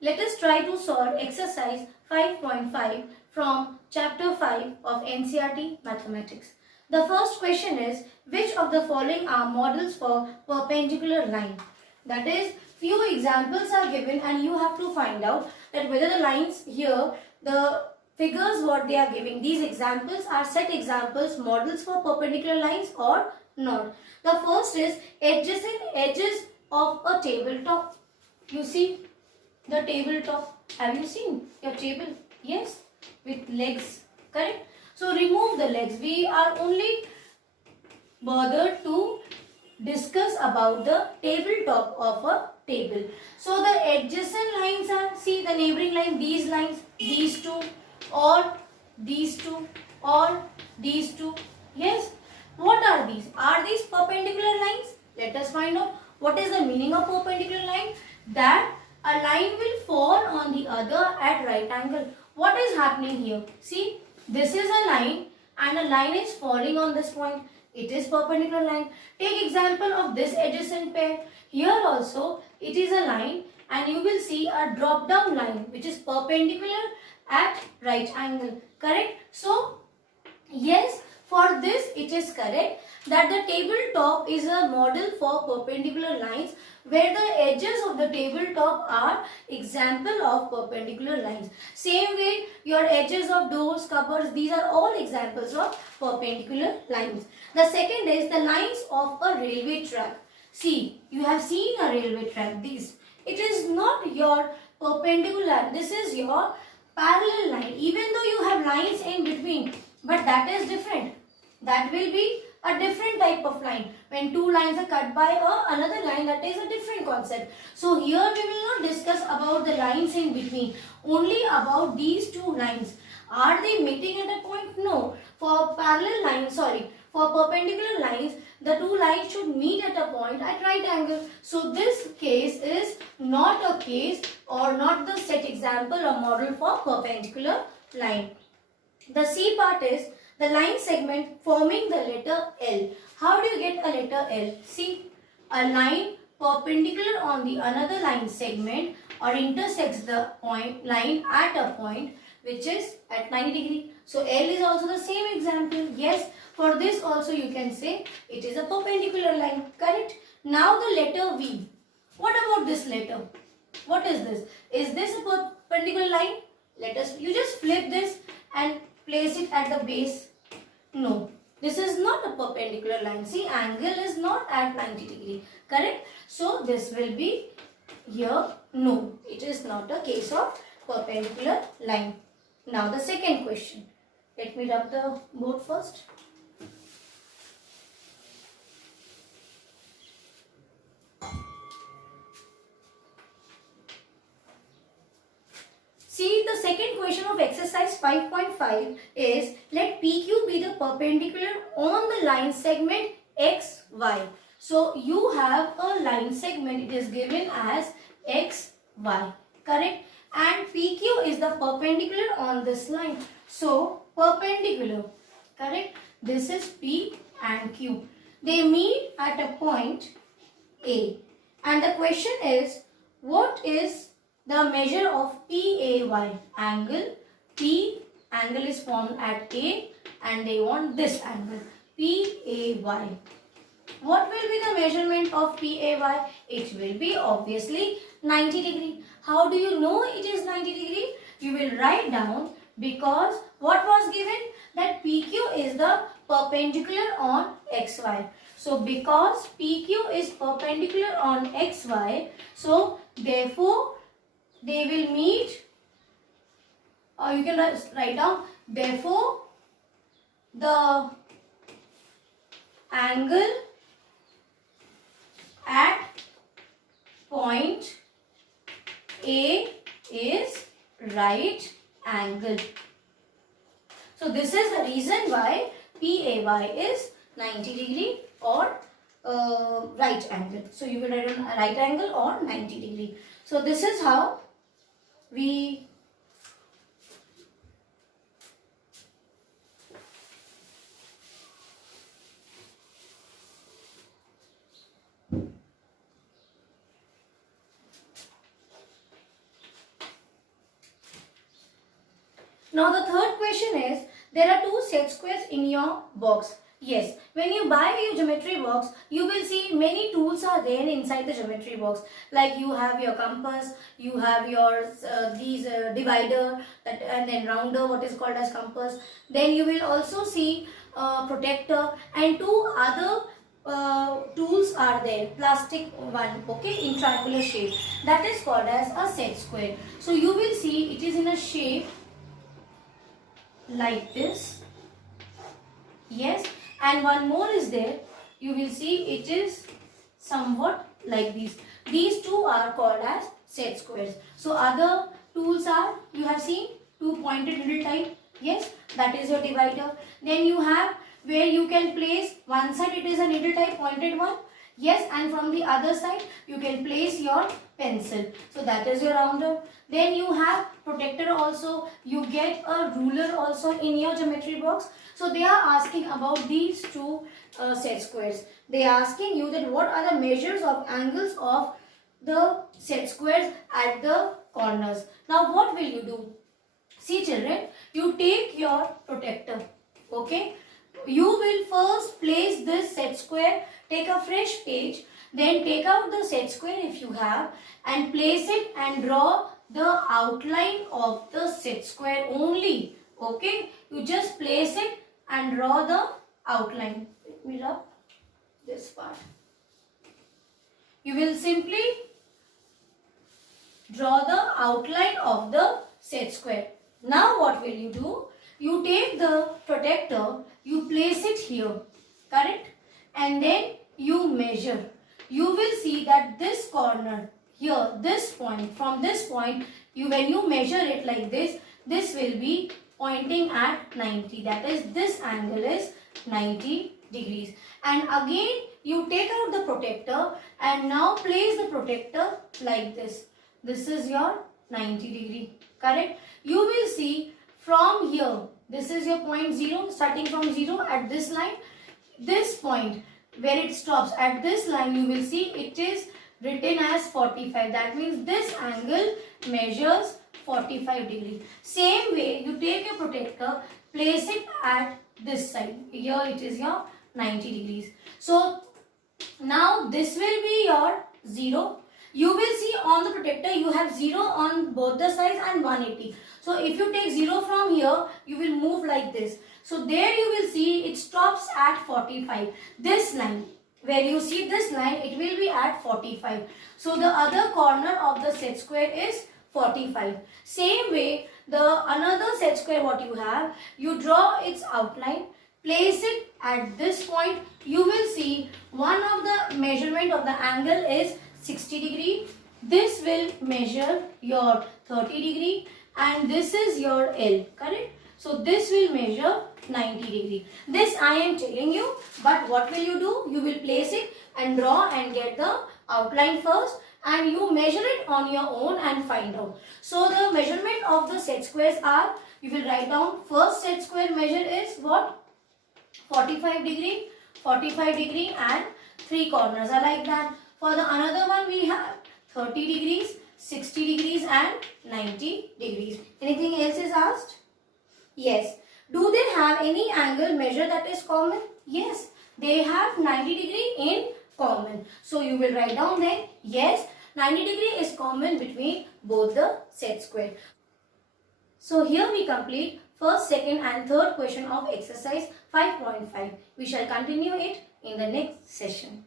Let us try to solve exercise 5.5 from chapter 5 of NCERT Mathematics. The first question is, which of the following are models for perpendicular line? That is, few examples are given and you have to find out that whether the lines here, the figures what they are giving, these examples are set examples, models for perpendicular lines or not. The first is adjacent edges of a tabletop. You see the tabletop. Have you seen your table? Yes, with legs, correct? So remove the legs. We are only bothered to discuss about the tabletop of a table. So the adjacent lines are, see the neighboring line, these lines, these two, or these two, or these two. Yes. What are these? Are these perpendicular lines? Let us find out. What is the meaning of perpendicular line? That a line will fall on the other at right angle. What is happening here? See, this is a line and a line is falling on this point. It is perpendicular line. Take example of this adjacent pair. Here also it is a line and you will see a drop down line which is perpendicular at right angle. Correct? So, yes, for this it is correct that the tabletop is a model for perpendicular lines where the edges of the tabletop are example of perpendicular lines. Same way your edges of doors, cupboards, these are all examples of perpendicular lines. The second is the lines of a railway track. See, you have seen a railway track. It is not your perpendicular, this is your parallel line. Even though you have lines in between, but that is different. That will be a different type of line. When two lines are cut by another line, that is a different concept. So here we will not discuss about the lines in between. Only about these two lines. Are they meeting at a point? No. For parallel lines, for perpendicular lines, the two lines should meet at a point at right angle. So this case is not a case or not the set example or model for perpendicular line. The C part is the line segment forming the letter L. How do you get a letter L? See, a line perpendicular on the another line segment or intersects the line at a point which is at 90 degree. So L is also the same example. Yes, for this also you can say it is a perpendicular line. Correct? Now the letter V. What about this letter? What is this? Is this a perpendicular line? You just flip this and place it at the base. No, this is not a perpendicular line. See, angle is not at 90 degree. Correct? So this will be here. No, it is not a case of perpendicular line. Now the second question. Let me rub the board first. See, the second question of exercise 5.5 is, let PQ be the perpendicular on the line segment XY. So, you have a line segment, it is given as XY, correct? And PQ is the perpendicular on this line. So, perpendicular, correct? This is P and Q. They meet at a point A. And the question is, what is the measure of PAY? Angle. P angle is formed at A and they want this angle PAY. What will be the measurement of PAY? It will be obviously 90 degree. How do you know it is 90 degree? You will write down, because what was given? That PQ is the perpendicular on XY. So because PQ is perpendicular on XY, so therefore they will meet, or you can write down, therefore the angle at point A is right angle. So this is the reason why PAY is 90 degree or right angle. So you will write on right angle or 90 degree. So this is how we Now the third question is, there are two set squares in your box. Yes, when you buy your geometry box, you will see many tools are there inside the geometry box. Like you have your compass, you have your divider, and then rounder, what is called as compass. Then you will also see protector, and two other tools are there, plastic one, okay, in triangular shape. That is called as a set square. So you will see it is in a shape like this. Yes, and one more is there. You will see it is somewhat like this. These two are called as set squares. So other tools are, you have seen two pointed needle type. Yes, that is your divider. Then you have where you can place one side, it is a needle type pointed one. Yes, and from the other side you can place your pencil. So that is your rounder. Then you have protector also. You get a ruler also in your geometry box. So they are asking about these two set squares. They are asking you that what are the measures of angles of the set squares at the corners. Now what will you do? See children, you take your protector. Okay. You will first place this set square, take a fresh page, then take out the set square if you have, and place it and draw the outline of the set square only. Okay, you just place it and draw the outline. Let me rub this part. You will simply draw the outline of the set square. Now what will you do? You take the protector, you place it here, correct? And then you measure. You will see that this corner here, this point, from this point, when you measure it like this will be pointing at 90. That is, this angle is 90 degrees. And again, you take out the protector and now place the protector like this. This is your 90 degree, correct? You will see from here, this is your point 0, starting from 0 at this line. This point where it stops at this line, you will see it is written as 45. That means this angle measures 45 degrees. Same way, you take a protector, place it at this side. Here it is your 90 degrees. So now this will be your 0. You will see on the protector you have 0 on both the sides and 180. So if you take 0 from here, you will move like this. So there you will see it stops at 45. This line, where you see this line, it will be at 45. So the other corner of the set square is 45. Same way, the another set square what you have, you draw its outline, place it at this point. You will see one of the measurement of the angle is 60 degree. This will measure your 30 degree and this is your L, correct? So this will measure 90 degree. This I am telling you, but what will you do? You will place it and draw and get the outline first, and you measure it on your own and find out. So the measurement of the set squares are, you will write down, first set square measure is what? 45 degree and 3 corners are like that. For the another one we have 30 degrees, 60 degrees and 90 degrees. Anything else is asked? Yes. Do they have any angle measure that is common? Yes. They have 90 degree in common. So you will write down then, yes, 90 degree is common between both the set square. So here we complete first, second and third question of exercise 5.5. We shall continue it in the next session.